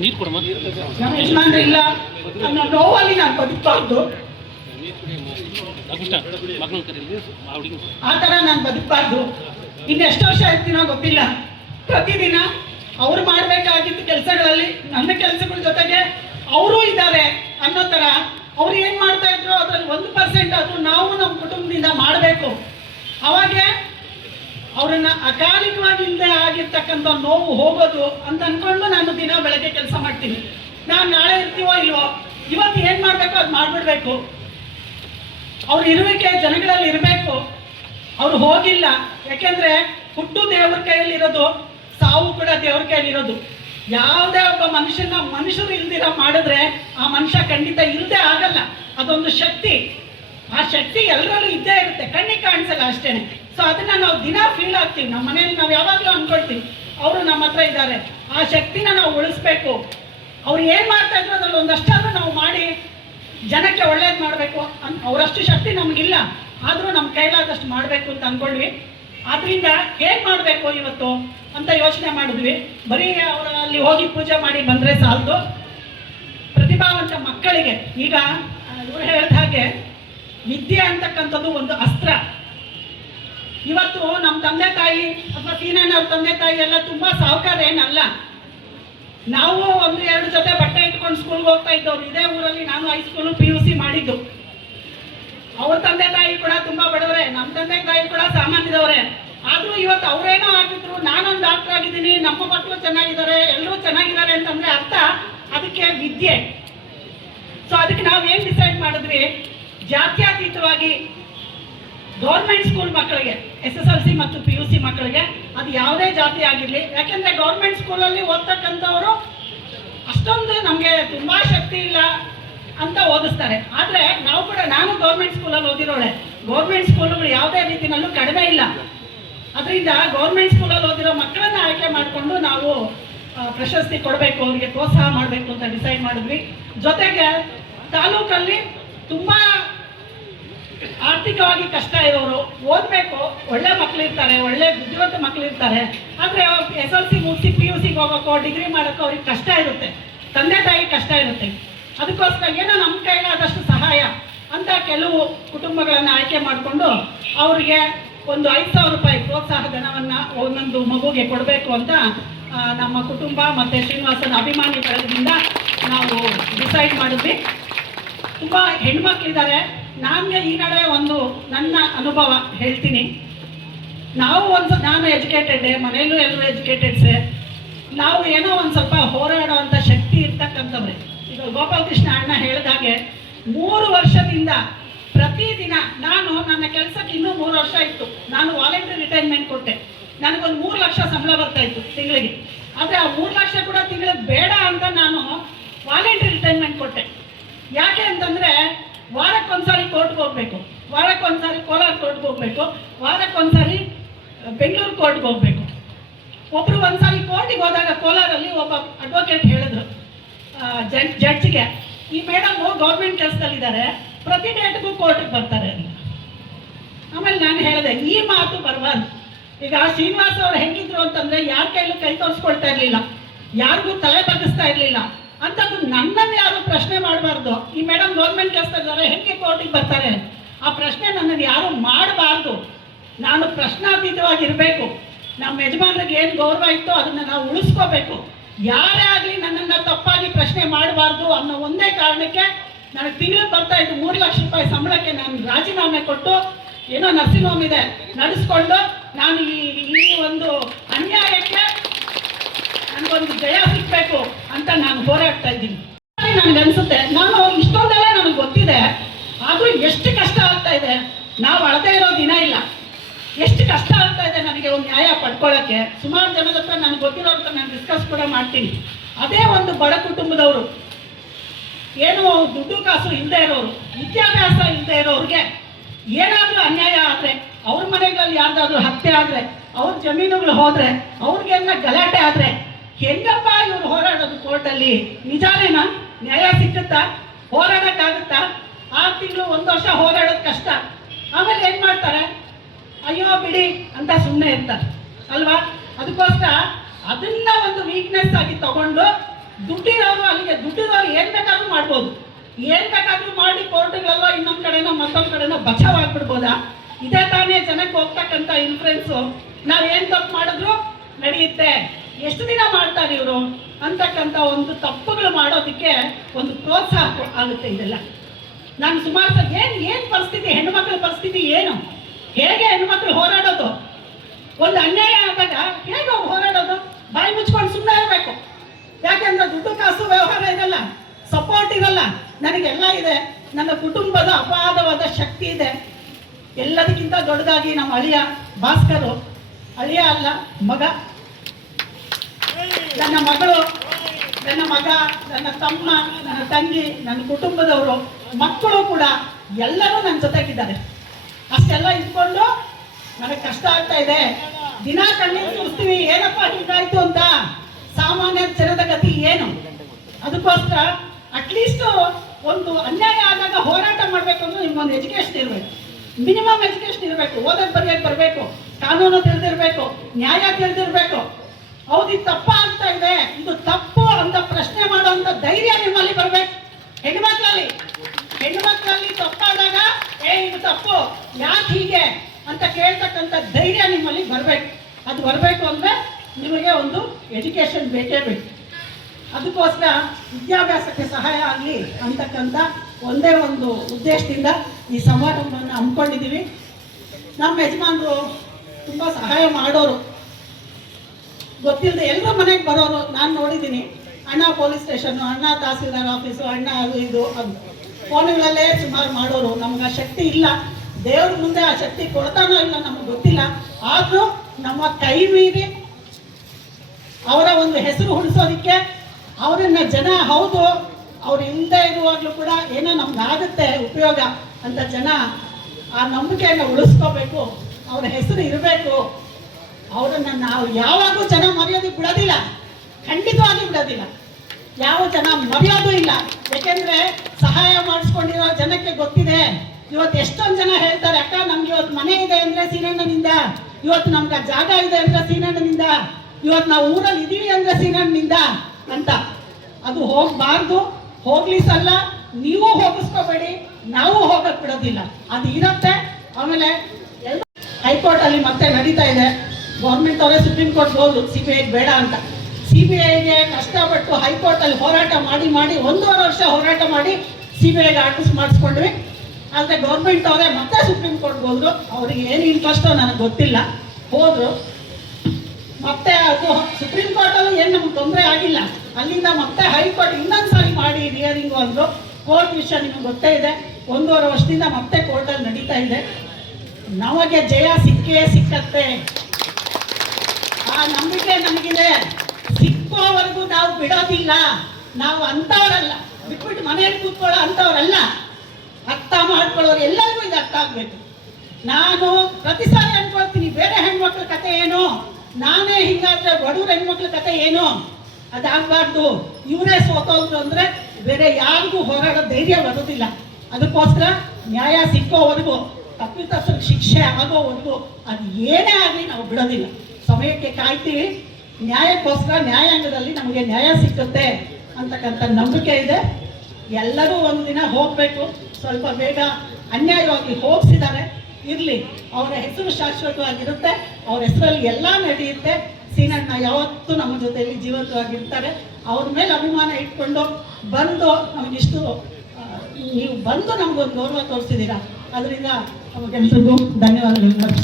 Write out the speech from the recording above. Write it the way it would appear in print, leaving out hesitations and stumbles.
ನೀರು ಕೊಡ ನಮ್ಮ ಯಜಮಾನ್ರು ಇಲ್ಲ ಅನ್ನೋ ನೋವಲ್ಲಿ ನಾನು ಬದುಕಬಾರ್ದು, ಆ ಥರ ನಾನು ಬದುಕಬಾರ್ದು. ಇನ್ನೆಷ್ಟು ವರ್ಷ ಇರ್ತೀನೋ ಗೊತ್ತಿಲ್ಲ. ಪ್ರತಿದಿನ ಅವ್ರು ಮಾಡಬೇಕಾಗಿದ್ದ ಕೆಲಸಗಳಲ್ಲಿ ನನ್ನ ಕೆಲಸಗಳ ಜೊತೆಗೆ ಅವರು ಇದ್ದಾರೆ ಅನ್ನೋ ಥರ ಅವ್ರು ಏನು ಮಾಡ್ತಾ ಇದ್ರು ಅದರಲ್ಲಿ 1% ಆದರೂ ನಾವು ನಮ್ಮ ಕುಟುಂಬದಿಂದ ಮಾಡಬೇಕು. ಅವಾಗೆ ಅವರನ್ನ ಅಕಾಲಿಕವಾಗಿ ಇಲ್ಲದೆ ಆಗಿರ್ತಕ್ಕಂಥ ನೋವು ಹೋಗೋದು ಅಂತ ಅಂದ್ಕೊಂಡು ನಾನು ದಿನ ಬೆಳಗ್ಗೆ ಕೆಲಸ ಮಾಡ್ತೀನಿ. ನಾನು ನಾಳೆ ಇರ್ತೀವೋ ಇಲ್ವೋ, ಇವತ್ತು ಏನು ಮಾಡಬೇಕು ಅದು ಮಾಡಿಬಿಡ್ಬೇಕು. ಅವ್ರ ಇರುವಿಕೆ ಜನಗಳಲ್ಲಿ ಇರಬೇಕು. ಅವ್ರು ಹೋಗಿಲ್ಲ, ಯಾಕೆಂದರೆ ಹುಟ್ಟು ದೇವ್ರ ಕೈಯಲ್ಲಿರೋದು, ಸಾವು ಕೂಡ ದೇವ್ರ ಕೈಯಲ್ಲಿರೋದು. ಯಾವುದೇ ಒಬ್ಬ ಮನುಷ್ಯರು ಇಲ್ದಿರ ಮಾಡಿದ್ರೆ ಆ ಮನುಷ್ಯ ಖಂಡಿತ ಇಲ್ಲದೆ ಆಗಲ್ಲ. ಅದೊಂದು ಶಕ್ತಿ, ಆ ಶಕ್ತಿ ಎಲ್ಲರಲ್ಲೂ ಇದ್ದೇ ಇರುತ್ತೆ, ಕಣ್ಣಿಗೆ ಕಾಣಿಸಲ್ಲ ಅಷ್ಟೇನೆ. ಸೊ ಅದನ್ನ ನಾವು ದಿನ ಫೀಲ್ ಆಗ್ತೀವಿ. ನಮ್ಮ ಮನೆಯಲ್ಲಿ ನಾವು ಯಾವಾಗಲೂ ಅಂದ್ಕೊಳ್ತೀವಿ ಅವರು ನಮ್ಮ ಹತ್ರ ಇದ್ದಾರೆ. ಆ ಶಕ್ತಿನ ನಾವು ಉಳಿಸ್ಬೇಕು. ಅವ್ರು ಏನು ಮಾಡ್ತಾ ಇದ್ರು ಅದ್ರಲ್ಲಿ ಒಂದಷ್ಟಾದ್ರೂ ನಾವು ಮಾಡಿ ಜನಕ್ಕೆ ಒಳ್ಳೇದು ಮಾಡಬೇಕು ಅಂತ. ಅವರಷ್ಟು ಶಕ್ತಿ ನಮಗಿಲ್ಲ, ಆದರೂ ನಮ್ಮ ಕೈಲಾದಷ್ಟು ಮಾಡಬೇಕು ಅಂತ ಅಂದ್ಕೊಂಡ್ವಿ. ಆದ್ರಿಂದ ಹೇಗೆ ಮಾಡಬೇಕು ಇವತ್ತು ಅಂತ ಯೋಚನೆ ಮಾಡಿದ್ವಿ. ಬರೀ ಅವರಲ್ಲಿ ಹೋಗಿ ಪೂಜೆ ಮಾಡಿ ಬಂದರೆ ಸಾಲದು. ಪ್ರತಿಭಾವಂತ ಮಕ್ಕಳಿಗೆ ಈಗ ಇವರು ಹೇಳಿದ ಹಾಗೆ ವಿದ್ಯೆ ಅಂತಕ್ಕಂಥದ್ದು ಒಂದು ಅಸ್ತ್ರ. ಇವತ್ತು ನಮ್ಮ ತಂದೆ ತಾಯಿ ಅಥವಾ ಸೀನಣ್ಣವ್ರ ತಂದೆ ತಾಯಿ ಎಲ್ಲ ತುಂಬ ಸಾಹುಕಾರ ಏನಲ್ಲ. ನಾವು 1-2 ಜೊತೆ ಬಟ್ಟೆ ಇಟ್ಕೊಂಡು ಸ್ಕೂಲ್ಗೆ ಹೋಗ್ತಾ ಇದ್ದವ್ರು. ಇದೇ ಊರಲ್ಲಿ ನಾನು ಹೈಸ್ಕೂಲು PUC ಮಾಡಿದ್ದು. ಅವ್ರ ತಂದೆ ತಾಯಿ ಕೂಡ ತುಂಬ ಬಡವರೇ, ನಮ್ಮ ತಂದೆ ತಾಯಿ ಕೂಡ ಸಾಮಾನ್ಯದವರೇ. ಆದರೂ ಇವತ್ತು ಅವರೇನೋ ಆಗಿದ್ರು, ನಾನೊಂದು ಡಾಕ್ಟರ್ ಆಗಿದ್ದೀನಿ, ನಮ್ಮ ಮಕ್ಕಳು ಚೆನ್ನಾಗಿದ್ದಾರೆ, ಎಲ್ಲರೂ ಚೆನ್ನಾಗಿದ್ದಾರೆ ಅಂತಂದರೆ ಅರ್ಥ ಅದಕ್ಕೆ ವಿದ್ಯೆ. ಸೊ ಅದಕ್ಕೆ ನಾವೇನು ಡಿಸೈಡ್ ಮಾಡಿದ್ವಿ, ಜಾತ್ಯತೀತವಾಗಿ ಗೌರ್ಮೆಂಟ್ ಸ್ಕೂಲ್ ಮಕ್ಕಳಿಗೆ, SSLC ಮತ್ತು PUC ಮಕ್ಕಳಿಗೆ, ಅದು ಯಾವುದೇ ಜಾತಿ ಆಗಿರಲಿ. ಯಾಕೆಂದರೆ ಗೌರ್ಮೆಂಟ್ ಸ್ಕೂಲಲ್ಲಿ ಓದ್ತಕ್ಕಂಥವರು ಅಷ್ಟೊಂದು ನಮಗೆ ತುಂಬ ಶಕ್ತಿ ಇಲ್ಲ ಅಂತ ಓದಿಸ್ತಾರೆ. ಆದರೆ ನಾನು ಗೌರ್ಮೆಂಟ್ ಸ್ಕೂಲಲ್ಲಿ ಓದಿರೋಳೆ. ಗೌರ್ಮೆಂಟ್ ಸ್ಕೂಲುಗಳು ಯಾವುದೇ ರೀತಿಯಲ್ಲೂ ಕಡಿಮೆ ಇಲ್ಲ. ಅದರಿಂದ ಗೌರ್ಮೆಂಟ್ ಸ್ಕೂಲಲ್ಲಿ ಓದಿರೋ ಮಕ್ಕಳನ್ನ ಆಯ್ಕೆ ಮಾಡಿಕೊಂಡು ನಾವು ಪ್ರಶಸ್ತಿ ಕೊಡಬೇಕು, ಅವರಿಗೆ ಪ್ರೋತ್ಸಾಹ ಮಾಡಬೇಕು ಅಂತ ಡಿಸೈಡ್ ಮಾಡಿದ್ವಿ. ಜೊತೆಗೆ ತಾಲೂಕಲ್ಲಿ ತುಂಬ ಆರ್ಥಿಕವಾಗಿ ಕಷ್ಟ ಇರೋರು, ಓದಬೇಕು, ಒಳ್ಳೆ ಮಕ್ಕಳಿರ್ತಾರೆ, ಒಳ್ಳೆ ಬುದ್ಧಿವಂತ ಮಕ್ಕಳಿರ್ತಾರೆ. ಆದರೆ SSLC ಮುಗಿಸಿ PUCಗೆ ಹೋಗೋಕ್ಕೋ ಡಿಗ್ರಿ ಮಾಡೋಕ್ಕೋ ಅವ್ರಿಗೆ ಕಷ್ಟ ಇರುತ್ತೆ, ತಂದೆ ತಾಯಿ ಕಷ್ಟ ಇರುತ್ತೆ. ಅದಕ್ಕೋಸ್ಕರ ಏನೋ ನಮ್ಮ ಕೈಲಾದಷ್ಟು ಸಹಾಯ ಅಂತ ಕೆಲವು ಕುಟುಂಬಗಳನ್ನು ಆಯ್ಕೆ ಮಾಡಿಕೊಂಡು ಅವರಿಗೆ ಒಂದು 5,000 ರೂಪಾಯಿ ಪ್ರೋತ್ಸಾಹ ಧನವನ್ನು ಒಂದೊಂದು ಮಗುಗೆ ಕೊಡಬೇಕು ಅಂತ ನಮ್ಮ ಕುಟುಂಬ ಮತ್ತು ಶ್ರೀನಿವಾಸನ ಅಭಿಮಾನಿ ಬಳಗದಿಂದ ನಾವು ಡಿಸೈಡ್ ಮಾಡಿದ್ವಿ. ತುಂಬ ಹೆಣ್ಮಕ್ಳಿದ್ದಾರೆ. ನನಗೆ ಈ ನಡೆ ಒಂದು ನನ್ನ ಅನುಭವ ಹೇಳ್ತೀನಿ. ನಾನು ಎಜುಕೇಟೆಡ್ಡೇ, ಮನೆಯಲ್ಲೂ ಎಲ್ಲರೂ ಎಜುಕೇಟೆಡ್ಸೇ. ನಾವು ಏನೋ ಒಂದು ಸ್ವಲ್ಪ ಹೋರಾಡುವಂಥ ಶಕ್ತಿ ಇರ್ತಕ್ಕಂಥವ್ರೆ. ಈಗ ಗೋಪಾಲಕೃಷ್ಣ ಅಣ್ಣ ಹೇಳಿದಾಗೆ 3 ವರ್ಷದಿಂದ ಪ್ರತಿದಿನ ನಾನು ನನ್ನ ಕೆಲಸಕ್ಕೆ ಇನ್ನೂ 3 ವರ್ಷ ಇತ್ತು. ನಾನು ವಾಲಂಟ್ರಿ ರಿಟೈರ್ಮೆಂಟ್ ಕೊಟ್ಟೆ. ನನಗೊಂದು 3 ಲಕ್ಷ ಸಂಬಳ ಬರ್ತಾ ಇತ್ತು ತಿಂಗಳಿಗೆ. ಆದರೆ ಆ 3 ಲಕ್ಷ ಕೂಡ ತಿಂಗಳಿಗೆ ಬೇಡ ಅಂತ ನಾನು ವಾಲಂಟ್ರಿ ರಿಟೈರ್ಮೆಂಟ್ ಕೊಟ್ಟೆ. ಯಾಕೆ ಅಂತಂದರೆ ವಾರಕ್ಕೊಂದ್ಸಾರಿ ಕೋರ್ಟ್ಗೆ ಹೋಗಬೇಕು, ವಾರಕ್ಕೊಂದ್ಸಾರಿ ಕೋಲಾರ ಕೋರ್ಟ್ಗೆ ಹೋಗಬೇಕು, ವಾರಕ್ಕೊಂದ್ಸಾರಿ ಬೆಂಗಳೂರು ಕೋರ್ಟ್ಗೆ ಹೋಗಬೇಕು. ಒಬ್ಬರು ಒಂದ್ಸಾರಿ ಕೋರ್ಟಿಗೆ ಹೋದಾಗ ಕೋಲಾರಲ್ಲಿ ಒಬ್ಬ ಅಡ್ವೊಕೇಟ್ ಹೇಳಿದ್ರು ಜಡ್ಜ್ಗೆ, ಈ ಮೇಡಮು ಗೌರ್ಮೆಂಟ್ ಕೆಲಸದಲ್ಲಿದ್ದಾರೆ, ಪ್ರತಿ ಡೇಟ್ಗೂ ಕೋರ್ಟಿಗೆ ಬರ್ತಾರೆ ಅಂತ. ಆಮೇಲೆ ನಾನು ಹೇಳಿದೆ, ಈ ಮಾತು ಬರಬಾರ್ದು. ಈಗ ಶ್ರೀನಿವಾಸ ಅವ್ರು ಹೆಂಗಿದ್ರು ಅಂತಂದರೆ ಯಾರ ಕೈಲೂ ಕೈ ತೋರಿಸ್ಕೊಳ್ತಾ ಇರಲಿಲ್ಲ, ಯಾರಿಗೂ ತಲೆ ಬಗ್ಗಿಸ್ತಾ ಇರಲಿಲ್ಲ. ಅಂಥದ್ದು ನನ್ನನ್ನು ಯಾರು ಪ್ರಶ್ನೆ ಮಾಡಬಾರ್ದು. ಈ ಮೇಡಮ್ ಗೌರ್ಮೆಂಟ್ ಕೆಲಸದಲ್ಲಿದ್ದಾರೆ, ಹೆಂಗೆ ಕೋರ್ಟಿಗೆ ಬರ್ತಾರೆ? ಆ ಪ್ರಶ್ನೆ ನನ್ನನ್ನು ಯಾರು ಮಾಡಬಾರ್ದು. ನಾನು ಪ್ರಶ್ನಾತೀತವಾಗಿರಬೇಕು. ನಮ್ಮ ಯಜಮಾನ್ರಿಗೆ ಏನು ಗೌರವ ಇತ್ತೋ ಅದನ್ನು ನಾವು ಉಳಿಸ್ಕೋಬೇಕು. ಯಾರೇ ಆಗಲಿ ನನ್ನನ್ನು ತಪ್ಪಾಗಿ ಪ್ರಶ್ನೆ ಮಾಡಬಾರ್ದು ಅನ್ನೋ ಒಂದೇ ಕಾರಣಕ್ಕೆ ನನಗೆ ತಿಂಗಳಿಗೆ ಬರ್ತಾ ಇದ್ದು 3 ಲಕ್ಷ ರೂಪಾಯಿ ಸಂಬಳಕ್ಕೆ ನಾನು ರಾಜೀನಾಮೆ ಕೊಟ್ಟು, ಏನೋ ನರ್ಸಿಂಗ್ ಹೋಮ್ ಇದೆ ನಡೆಸ್ಕೊಂಡು ನಾನು ಈ ಒಂದು ಅನ್ಯಾಯಕ್ಕೆ ನನಗೊಂದು ಜಯ ಸಿಗಬೇಕು ಅಂತ ನಾನು ಹೋರಾಡ್ತಾ ಇದ್ದೀನಿ. ನನಗನ್ಸುತ್ತೆ, ನಾನು ಇಷ್ಟೊಂದೆಲ್ಲ ನನಗೆ ಗೊತ್ತಿದೆ, ಆದರೂ ಎಷ್ಟು ಕಷ್ಟ ಆಗ್ತಾ ಇದೆ. ನಾವು ಅಳದೇ ಇರೋ ದಿನ ಇಲ್ಲ. ಎಷ್ಟು ಕಷ್ಟ ಆಗ್ತಾ ಇದೆ ನನಗೆ ಒಂದು ನ್ಯಾಯ ಪಡ್ಕೊಳ್ಳೋಕ್ಕೆ. ಸುಮಾರು ಜನದ ಹತ್ರ ನನಗೆ ಗೊತ್ತಿರೋರ್ಥ ನಾನು ಡಿಸ್ಕಸ್ ಕೂಡ ಮಾಡ್ತೀನಿ. ಅದೇ ಒಂದು ಬಡ ಕುಟುಂಬದವರು, ಏನು ದುಡ್ಡು ಕಾಸು ಇಲ್ಲದೆ ಇರೋರು, ವಿದ್ಯಾಭ್ಯಾಸ ಇಲ್ಲದೆ ಇರೋರಿಗೆ ಏನಾದರೂ ಅನ್ಯಾಯ ಆದರೆ, ಅವ್ರ ಮನೆಗಳಲ್ಲಿ ಯಾರ್ದಾದ್ರೂ ಹತ್ಯೆ ಆದರೆ, ಅವ್ರ ಜಮೀನುಗಳು ಹೋದರೆ, ಅವ್ರಿಗೆಲ್ಲ ಗಲಾಟೆ ಆದರೆ ಹೆಂಗಪ್ಪ ಇವ್ರು ಹೋರಾಡೋದು ಕೋರ್ಟಲ್ಲಿ? ನಿಜಾನೇನಾ? ನ್ಯಾಯ ಸಿಕ್ಕುತ್ತಾ? ಹೋರಾಡೋಕ್ಕಾಗುತ್ತಾ? 6 ತಿಂಗಳು 1 ವರ್ಷ ಹೋರಾಡೋದು ಕಷ್ಟ. ಆಮೇಲೆ ಏನು ಮಾಡ್ತಾರೆ? ಅಯ್ಯೋ ಅಯ್ಯೋ ಬಿಡಿ ಅಂತ ಸುಮ್ಮನೆ ಇರ್ತಾರೆ ಅಲ್ವಾ. ಅದಕ್ಕೋಸ್ಕರ ಅದನ್ನ ಒಂದು ವೀಕ್ನೆಸ್ ಆಗಿ ತಗೊಂಡು ದುಡ್ಡಿರೋರು ಅಲ್ಲಿಗೆ ದುಡ್ಡಿರೋರು ಏನ್ ಬೇಕಾದ್ರೂ ಮಾಡ್ಬೋದು, ಏನ್ ಬೇಕಾದ್ರೂ ಮಾಡಿ ಕೋರ್ಟ್ಗಳಲ್ಲೋ ಇನ್ನೊಂದ್ ಕಡೆನೋ ಮತ್ತೊಂದ್ ಕಡೆನೋ ಬಚಾವ್ ಆಗ್ಬಿಡ್ಬೋದಾ. ಇದೇ ತಾನೇ ಜನಕ್ಕೆ ಹೋಗ್ತಕ್ಕಂಥ ಇನ್ಫ್ಲುಯೆನ್ಸು. ನಾವೇನ್ ತಪ್ಪು ಮಾಡಿದ್ರು ನಡೆಯುತ್ತೆ, ಎಷ್ಟು ದಿನ ಮಾಡ್ತಾರೆ ಇವರು ಅಂತಕ್ಕಂಥ ಒಂದು ತಪ್ಪುಗಳು ಮಾಡೋದಕ್ಕೆ ಒಂದು ಪ್ರೋತ್ಸಾಹ ಆಗುತ್ತೆ ಇದೆಲ್ಲ. ನಾನು ಸುಮಾರು ಸಲ ಏನು ಪರಿಸ್ಥಿತಿ, ಹೆಣ್ಣುಮಕ್ಳ ಪರಿಸ್ಥಿತಿ ಏನು, ಹೇಗೆ ಹೆಣ್ಣುಮಕ್ಳು ಹೋರಾಡೋದು, ಒಂದು ಅನ್ಯಾಯ ಆದಾಗ ಹೇಗೆ ಅವ್ರು ಹೋರಾಡೋದು, ಬಾಯಿ ಮುಚ್ಕೊಂಡು ಸುಮ್ಮನೆ ಇರಬೇಕು. ಯಾಕೆಂದ್ರೆ ದುಡ್ಡು ಕಾಸು ವ್ಯವಹಾರ ಇರಲ್ಲ, ಸಪೋರ್ಟ್ ಇರಲ್ಲ. ನನಗೆಲ್ಲ ಇದೆ, ನನ್ನ ಕುಟುಂಬದ ಅಪಾರವಾದ ಶಕ್ತಿ ಇದೆ. ಎಲ್ಲದಕ್ಕಿಂತ ದೊಡ್ಡದಾಗಿ ನಮ್ಮ ಅಳಿಯ ಭಾಸ್ಕರು, ಅಳಿಯ ಅಲ್ಲ ಮಗ, ನನ್ನ ಮಗಳು, ನನ್ನ ಮಗ, ನನ್ನ ತಮ್ಮ, ನನ್ನ ತಂಗಿ, ನನ್ನ ಕುಟುಂಬದವರು, ಮಕ್ಕಳು ಕೂಡ ಎಲ್ಲರೂ ನನ್ನ ಜೊತೆಗಿದ್ದಾರೆ. ಅಷ್ಟೆಲ್ಲ ಇಟ್ಕೊಂಡು ನನಗೆ ಕಷ್ಟ ಆಗ್ತಾ ಇದೆ, ದಿನ ಕಣ್ಣೀರು ಸುರಿಸ್ತೀವಿ, ಏನಪ್ಪ ಹೀಗಾಯ್ತು ಅಂತ. ಸಾಮಾನ್ಯ ಜನದ ಗತಿ ಏನು? ಅದಕ್ಕೋಸ್ಕರ ಅಟ್ಲೀಸ್ಟ್ ಒಂದು ಅನ್ಯಾಯ ಆದಾಗ ಹೋರಾಟ ಮಾಡಬೇಕು ಅಂದ್ರೆ ನಿಮ್ಗೊಂದು ಎಜುಕೇಶನ್ ಇರಬೇಕು, ಮಿನಿಮಮ್ ಎಜುಕೇಶನ್ ಇರಬೇಕು, ಓದೋದು ಬರೆಯೋದು ಬರಬೇಕು, ಕಾನೂನು ತಿಳಿದಿರಬೇಕು, ನ್ಯಾಯ ತಿಳಿದಿರಬೇಕು. ಹೌದು ಇದು ತಪ್ಪ ಆಗ್ತಾ ಇದೆ, ಇದು ತಪ್ಪು ಅಂತ ಪ್ರಶ್ನೆ ಮಾಡುವಂತ ಧೈರ್ಯ ನಿಮ್ಮಲ್ಲಿ ಬರಬೇಕು. ಹೆಣ್ಣುಮಕ್ಕಳಲ್ಲಿ ತಪ್ಪಾದಾಗ ಇದು ತಪ್ಪು, ಯಾಕೆ ಹೀಗೆ ಅಂತ ಕೇಳ್ತಕ್ಕಂಥ ಧೈರ್ಯ ನಿಮ್ಮಲ್ಲಿ ಬರಬೇಕು. ಅದು ಬರಬೇಕು ಅಂದ್ರೆ ನಿಮಗೆ ಒಂದು ಎಜುಕೇಶನ್ ಬೇಕೇ ಬೇಕು. ಅದಕ್ಕೋಸ್ಕರ ವಿದ್ಯಾಭ್ಯಾಸಕ್ಕೆ ಸಹಾಯ ಆಗಲಿ ಅಂತಕ್ಕಂಥ ಒಂದೇ ಒಂದು ಉದ್ದೇಶದಿಂದ ಈ ಸಮಾರಂಭವನ್ನು ಹಮ್ಮಿಕೊಂಡಿದ್ದೀವಿ. ನಮ್ಮ ಯಜಮಾನರು ತುಂಬ ಸಹಾಯ ಮಾಡೋರು, ಗೊತ್ತಿಲ್ಲದೆ ಎಲ್ಲರ ಮನೆಗೆ ಬರೋರು ನಾನು ನೋಡಿದ್ದೀನಿ. ಅಣ್ಣ ಪೊಲೀಸ್ ಸ್ಟೇಷನ್ನು, ಅಣ್ಣ ತಹಸೀಲ್ದಾರ್ ಆಫೀಸು, ಅಣ್ಣ ಅದು ಇದು ಅದು ಫೋನ್ಗಳಲ್ಲೇ ಸುಮಾರು ಮಾಡೋರು. ನಮ್ಗೆ ಆ ಶಕ್ತಿ ಇಲ್ಲ, ದೇವ್ರ ಮುಂದೆ ಆ ಶಕ್ತಿ ಕೊಡ್ತಾನೋ ಇಲ್ಲ ನಮಗೆ ಗೊತ್ತಿಲ್ಲ. ಆದರೂ ನಮ್ಮ ಕೈ ಮೀರಿ ಅವರ ಒಂದು ಹೆಸರು ಉಳಿಸೋದಕ್ಕೆ ಅವರನ್ನ ಜನ ಹೌದು ಅವ್ರು ಇಲ್ಲದೆ ಇರುವಾಗಲೂ ಕೂಡ ಏನೋ ನಮ್ಗೆ ಆಗುತ್ತೆ ಉಪಯೋಗ ಅಂತ ಜನ ಆ ನಂಬಿಕೆಯನ್ನು ಉಳಿಸ್ಕೋಬೇಕು, ಅವರ ಹೆಸರು ಇರಬೇಕು. ಅವರನ್ನು ನಾವು ಯಾವಾಗೂ ಜನ ಮರೆಯೋದಕ್ಕೆ ಬಿಡೋದಿಲ್ಲ, ಖಂಡಿತವಾಗಿ ಬಿಡೋದಿಲ್ಲ. ಯಾವ ಜನ ಮರೆಯೋದು ಇಲ್ಲ. ಯಾಕೆಂದ್ರೆ ಸಹಾಯ ಮಾಡಿಸ್ಕೊಂಡಿರೋ ಜನಕ್ಕೆ ಗೊತ್ತಿದೆ. ಇವತ್ತು ಎಷ್ಟೊಂದು ಜನ ಹೇಳ್ತಾರೆ, ಅಕ್ಕ ನಮ್ಗೆ ಇವತ್ತು ಮನೆ ಇದೆ ಅಂದ್ರೆ ಸೀನಣ್ಣನಿಂದ, ಇವತ್ತು ನಮ್ಗೆ ಜಾಗ ಇದೆ ಅಂದ್ರೆ ಸೀನಣ್ಣನಿಂದ, ಇವತ್ತು ನಾವು ಊರಲ್ಲಿ ಇದೀವಿ ಅಂದ್ರೆ ಸೀನಣ್ಣನಿಂದ ಅಂತ. ಅದು ಹೋಗಬಾರ್ದು, ಹೋಗ್ಲಿ ಸಲ್ಲ, ನೀವು ಹೋಗಿಸ್ಕೋಬೇಡಿ, ನಾವು ಹೋಗಕ್ ಬಿಡೋದಿಲ್ಲ. ಅದು ಇರುತ್ತೆ. ಆಮೇಲೆ ಎಲ್ಲ ಹೈಕೋರ್ಟ್ ಅಲ್ಲಿ ಮತ್ತೆ ನಡೀತಾ ಇದೆ. ಗೌರ್ಮೆಂಟ್ ಅವರೇ ಸುಪ್ರೀಂ ಕೋರ್ಟ್ ಹೋದ್ರು CBI ಬೇಡ ಅಂತ. CBIಗೆ ಕಷ್ಟಪಟ್ಟು ಹೈಕೋರ್ಟ್ ಅಲ್ಲಿ ಹೋರಾಟ ಮಾಡಿ 1.5 ವರ್ಷ ಹೋರಾಟ ಮಾಡಿ CBIಗೆ ಆರ್ಡರ್ಸ್ ಮಾಡಿಸ್ಕೊಂಡ್ವಿ. ಆದರೆ ಗೌರ್ಮೆಂಟ್ ಅವರೇ ಮತ್ತೆ ಸುಪ್ರೀಂ ಕೋರ್ಟ್ಗೆ ಹೋದ್ರು. ಅವ್ರಿಗೆ ಏನು ಇಂಟ್ರೆಸ್ಟೋ ನನಗೆ ಗೊತ್ತಿಲ್ಲ, ಹೋದ್ರು. ಮತ್ತೆ ಅದು ಸುಪ್ರೀಂ ಕೋರ್ಟಲ್ಲೂ ಏನು ನಮ್ಗೆ ತೊಂದರೆ ಆಗಿಲ್ಲ. ಅಲ್ಲಿಂದ ಮತ್ತೆ ಹೈಕೋರ್ಟ್ ಇನ್ನೊಂದು ಸಾರಿ ಮಾಡಿ ಹಿಯರಿಂಗು ಅಂದರು. ಕೋರ್ಟ್ ವಿಷಯ ನಿಮಗೆ ಗೊತ್ತೇ ಇದೆ. 1.5 ವರ್ಷದಿಂದ ಮತ್ತೆ ಕೋರ್ಟಲ್ಲಿ ನಡೀತಾ ಇದೆ. ನಮಗೆ ಜಯ ಸಿಕ್ಕೇ ಸಿಕ್ಕತ್ತೆ, ಆ ನಂಬಿಕೆ ನಮಗಿದೆ. ಸಿಕ್ಕೋವರೆಗೂ ನಾವು ಬಿಡೋದಿಲ್ಲ. ನಾವು ಅಂಥವ್ರಲ್ಲ, ಬಿಟ್ಬಿಟ್ಟು ಮನೆಯಲ್ಲಿ ಕೂತ್ಕೊಳ್ಳೋ ಅಂಥವ್ರಲ್ಲ. ಅರ್ಥ ಮಾಡ್ಕೊಳ್ಳೋರು ಎಲ್ಲರಿಗೂ ಇದು ಅರ್ಥ ಆಗ್ಬೇಕು. ನಾನು ಪ್ರತಿ ಸಾರಿ ಅನ್ಕೊಳ್ತೀನಿ, ಬೇರೆ ಹೆಣ್ಮಕ್ಳ ಕತೆ ಏನು, ನಾನೇ ಹಿಂಗಾದ್ರೆ ಬಡವ್ರ ಹೆಣ್ಮಕ್ಳ ಕತೆ ಏನು, ಅದಾಗಬಾರ್ದು. ಇವರೇ ಸೋತೋದ್ರು ಅಂದ್ರೆ ಬೇರೆ ಯಾರಿಗೂ ಹೋರಾಡೋ ಧೈರ್ಯ ಬರೋದಿಲ್ಲ. ಅದಕ್ಕೋಸ್ಕರ ನ್ಯಾಯ ಸಿಕ್ಕೋವರೆಗೂ, ತಪ್ಪಿತಸ್ಥರಿಗೆ ಶಿಕ್ಷೆ ಆಗೋವರೆಗೂ ಅದು ಏನೇ ಆಗಲಿ ನಾವು ಬಿಡೋದಿಲ್ಲ. ಸಮಯಕ್ಕೆ ಕಾಯ್ತೀವಿ. ನ್ಯಾಯಕ್ಕೋಸ್ಕರ ನ್ಯಾಯಾಂಗದಲ್ಲಿ ನಮಗೆ ನ್ಯಾಯ ಸಿಕ್ಕುತ್ತೆ ಅಂತಕ್ಕಂಥ ನಂಬಿಕೆ ಇದೆ. ಎಲ್ಲರೂ ಒಂದು ದಿನ ಹೋಗಬೇಕು. ಸ್ವಲ್ಪ ಬೇಗ ಅನ್ಯಾಯವಾಗಿ ಹೋಗಿಸಿದ್ದಾರೆ, ಇರಲಿ, ಅವರ ಹೆಸರು ಶಾಶ್ವತವಾಗಿರುತ್ತೆ. ಅವ್ರ ಹೆಸರಲ್ಲಿ ಎಲ್ಲ ನಡೆಯುತ್ತೆ. ಸೀನಣ್ಣ ಯಾವತ್ತೂ ನಮ್ಮ ಜೊತೆಯಲ್ಲಿ ಜೀವಂತವಾಗಿರ್ತಾರೆ. ಅವ್ರ ಮೇಲೆ ಅಭಿಮಾನ ಇಟ್ಕೊಂಡು ಬಂದು ನಮಗಿಷ್ಟು ನೀವು ಬಂದು ನಮಗೊಂದು ಗೌರವ ತೋರಿಸಿದ್ದೀರಾ. ಅದರಿಂದ ನಮಗೆಲ್ರಿಗೂ ಧನ್ಯವಾದಗಳು.